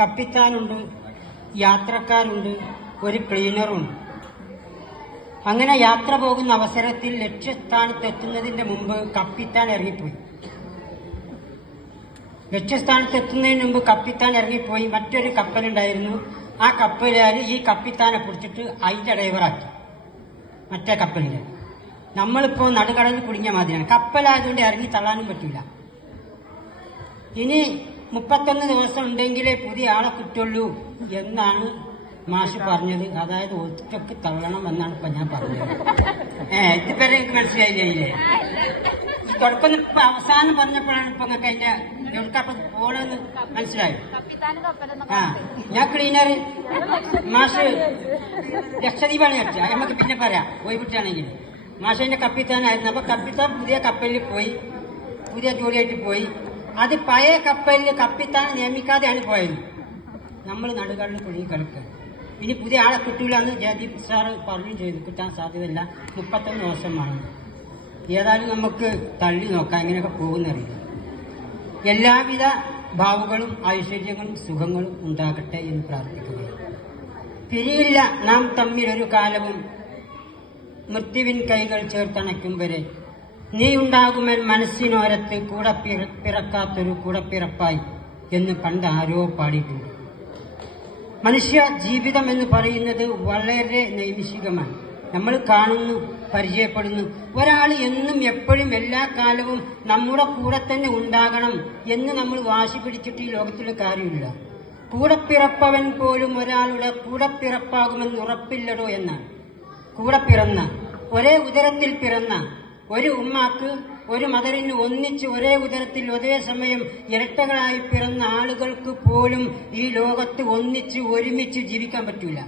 കപ്പിത്താനുണ്ട് യാത്രക്കാരുണ്ട് ഒരു ക്ലീനറുണ്ട്. അങ്ങനെ യാത്ര പോകുന്ന അവസരത്തിൽ ലക്ഷ്യസ്ഥാനത്തെത്തുന്നതിന്റെ മുമ്പ് കപ്പിത്താൻ ഇറങ്ങിപ്പോയി. ലക്ഷ്യസ്ഥാനത്തെത്തുന്നതിന് മുമ്പ് കപ്പിത്താൻ ഇറങ്ങിപ്പോയി. മറ്റൊരു കപ്പലുണ്ടായിരുന്നു. ആ കപ്പലുകാർ ഈ കപ്പിത്താനെ പിടിച്ചിട്ട് അതിന്റെ ഡ്രൈവറാക്കി. മറ്റേ കപ്പലിൽ നമ്മളിപ്പോ നടുകടലിൽ കുടുങ്ങിയ മാതിരിയാണ്. കപ്പലായതുകൊണ്ട് ഇറങ്ങി തള്ളാനും പറ്റില്ല ഇനി മുപ്പത്തൊന്ന് ദിവസം ഉണ്ടെങ്കിലേ പുതിയ ആളെ കിട്ടുള്ളൂ എന്നാണ് മാഷ് പറഞ്ഞത്. അതായത് ഒറ്റയ്ക്ക് തള്ളണം എന്നാണ് ഇപ്പൊ ഞാൻ പറഞ്ഞത്. ഏ ഇതുവരെ എനിക്ക് മനസ്സിലായില്ലേ? തുടക്കം ഇപ്പൊ അവസാനം പറഞ്ഞപ്പോഴാണ് ഇപ്പൊ നിങ്ങൾക്ക് അതിന്റെ എവിടക്കപ്പൊ പോണെന്ന് മനസ്സിലായി? ആ ഞാൻ ക്ലീനർ മാഷ് ലക്ഷദ്വീപാണ് കളിച്ചത് അത് നമുക്ക് പിന്നെ പറയാം പോയിട്ടാണെങ്കിൽ മാഷ് അതിന്റെ കപ്പിത്താനായിരുന്നു. അപ്പൊ കപ്പിത്താൻ പുതിയ കപ്പലിൽ പോയി പുതിയ ജോലിയായിട്ട് പോയി. അത് പഴയ കപ്പലിൽ കപ്പിത്താൻ നിയമിക്കാതെയാണ് പോയത്. നമ്മൾ നടുകളിൽ കുടുങ്ങി കളിക്കുക ഇനി പുതിയ ആളെ കിട്ടൂല ജയദീപ് സാർ പറഞ്ഞു ചെയ്തു. കിട്ടാൻ സാധ്യതയില്ല. മുപ്പത്തൊന്ന് ദിവസമാണ് ഏതായാലും നമുക്ക് തള്ളി നോക്കാം. എങ്ങനെയൊക്കെ പോകുന്നറിയില്ല എല്ലാവിധ ഭാവുകളും ഐശ്വര്യങ്ങളും സുഖങ്ങളും ഉണ്ടാകട്ടെ എന്ന് പ്രാർത്ഥിക്കുന്നു പിരിയില്ല. നാം തമ്മിൽ ഒരു കാലവും മൃത്യുവിൻ കൈകൾ ചേർത്തണയ്ക്കും വരെ നീ ഉണ്ടാകുമെൻ മനസ്സിനോരത്ത് കൂടെ പിറ- പിറക്കാത്തൊരു കൂടപ്പിറപ്പായി എന്ന് പണ്ട് ആരോ പാടിയിട്ടുണ്ട്. മനുഷ്യ ജീവിതം എന്ന് പറയുന്നത് വളരെ നൈമിഷികമാണ്. നമ്മൾ കാണുന്നു പരിചയപ്പെടുന്നു. ഒരാൾ എന്നും എപ്പോഴും എല്ലാ കാലവും നമ്മുടെ കൂടെ തന്നെ ഉണ്ടാകണം എന്ന് നമ്മൾ വാശി പിടിച്ചിട്ട് ഈ ലോകത്തിൽ കാര്യമില്ല. കൂടപ്പിറപ്പവൻ പോലും ഒരാളുടെ കൂടപ്പിറപ്പാകുമെന്ന് ഉറപ്പില്ലടോ എന്നാണ്. കൂടെ പിറന്ന ഒരേ ഉദരത്തിൽ പിറന്ന ഒരു ഉമ്മാക്ക് ഒരു മദറിന് ഒന്നിച്ച് ഒരേ ഉദരത്തിൽ ഒരേ സമയം ഇരട്ടകളായി പിറന്ന ആളുകൾക്ക് പോലും ഈ ലോകത്ത് ഒന്നിച്ച് ഒരുമിച്ച് ജീവിക്കാൻ പറ്റൂല.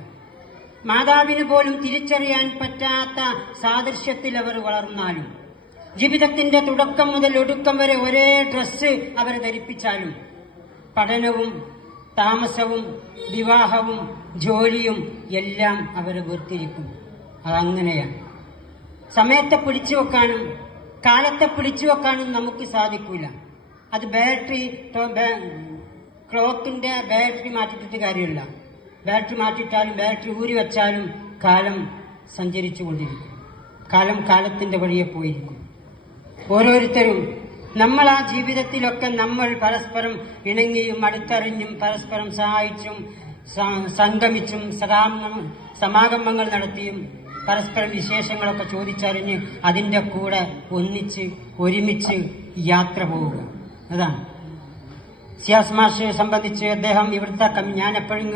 മാതാവിന് പോലും തിരിച്ചറിയാൻ പറ്റാത്ത സാദൃശ്യത്തിൽ അവർ വളർന്നാലും ജീവിതത്തിന്റെ തുടക്കം മുതൽ ഒടുക്കം വരെ ഒരേ ഡ്രസ്സ് അവർ ധരിപ്പിച്ചാലും പഠനവും താമസവും വിവാഹവും ജോലിയും എല്ലാം അവർ വേർതിരിക്കും. അതങ്ങനെയാണ്. സമയത്തെ പിടിച്ചു വെക്കാനും കാലത്തെ പിടിച്ചു വെക്കാനും നമുക്ക് സാധിക്കൂല. അത് ബാറ്ററി ക്ലോത്തിന്റെ ബാറ്ററി മാറ്റിയിട്ട് കാര്യമില്ല. ബാറ്ററി മാറ്റിയിട്ടാലും ബാറ്ററി ഊരി വെച്ചാലും കാലം സഞ്ചരിച്ചു കൊണ്ടിരിക്കും. കാലം കാലത്തിന്റെ വഴിയെ പോയിരിക്കും. ഓരോരുത്തരും നമ്മൾ ആ ജീവിതത്തിലൊക്കെ നമ്മൾ പരസ്പരം ഇണങ്ങിയും അടുത്തറിഞ്ഞും പരസ്പരം സഹായിച്ചും സംഗമിച്ചും സദാ സമാഗമങ്ങൾ നടത്തിയും പരസ്പരം വിശേഷങ്ങളൊക്കെ ചോദിച്ചറിഞ്ഞ് അതിന്റെ കൂടെ ഒന്നിച്ച് ഒരുമിച്ച് യാത്ര പോവുക. അതാണ്. സിയാസ് മാഷെ സംബന്ധിച്ച് അദ്ദേഹം ഇവിടുത്തെ ഞാൻ എപ്പോഴും